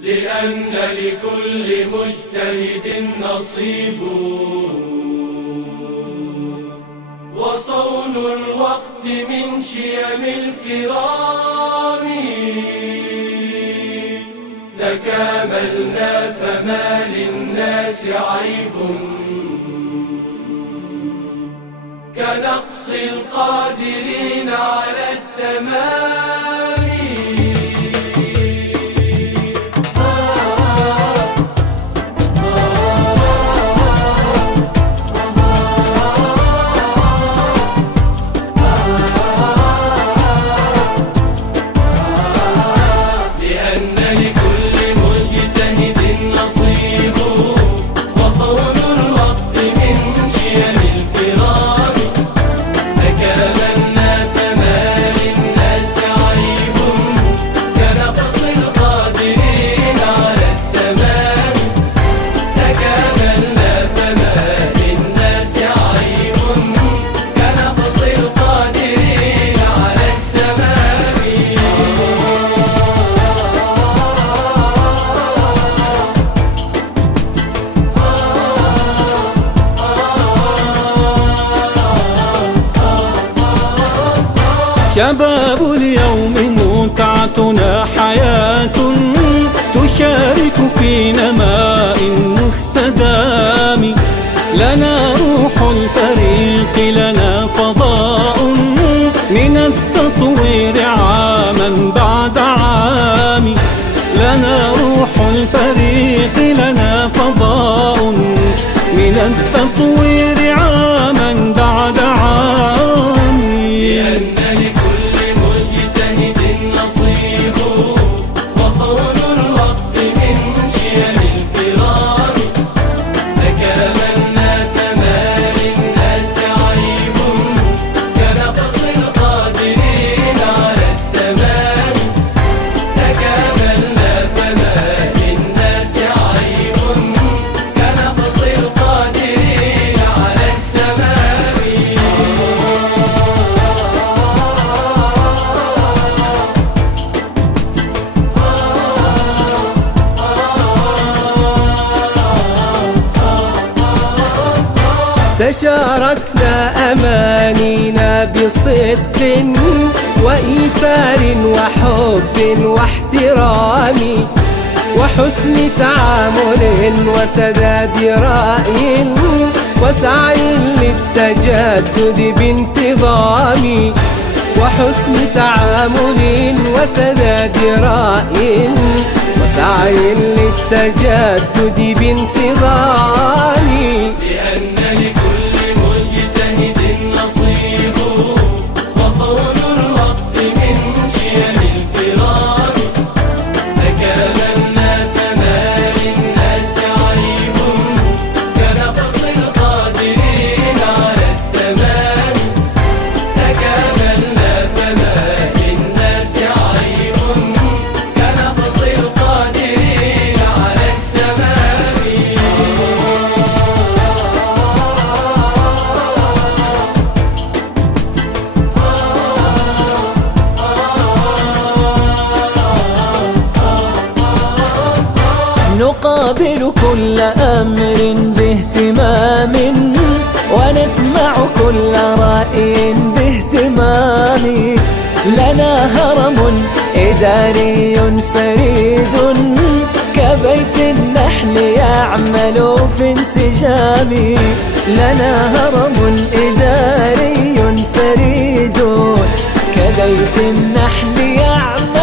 لأن لكل مجتهد نصيب، وصون الوقت من شيم الكرام. تكاملنا فما للناس عيب، كنقص القادرين على التمام. شباب اليوم متعتنا حياة تشارك في نماء مستدام. لنا روح الفريق، لنا فضاء من التطوير عاما بعد عام. لنا روح الفريق، لنا فضاء من التطوير عاما بعد عام. تشاركنا أمانينا بصدق وإيثار وحب واحترام، وحسن تعامل وسداد رأي وسعي للتجدد بانتظام. وحسن تعامل وسداد رأي وسعي للتجدد بانتظام. لأن لكل مجتهد نصيب، وصون الوقت من شيم الكرام. تكاملنا فما للناس عيب، كنقص القادرين على التمام. تكاملنا فما للناس عيب، كنقص القادرين على التمام. نقابل كل أمر باهتمام، ونسمع كل رأي باهتمام. لنا هرم إداري فريد، كبيت النحل يعمل في انسجام. لنا هرم إداري فريد، كبيت النحل يعمل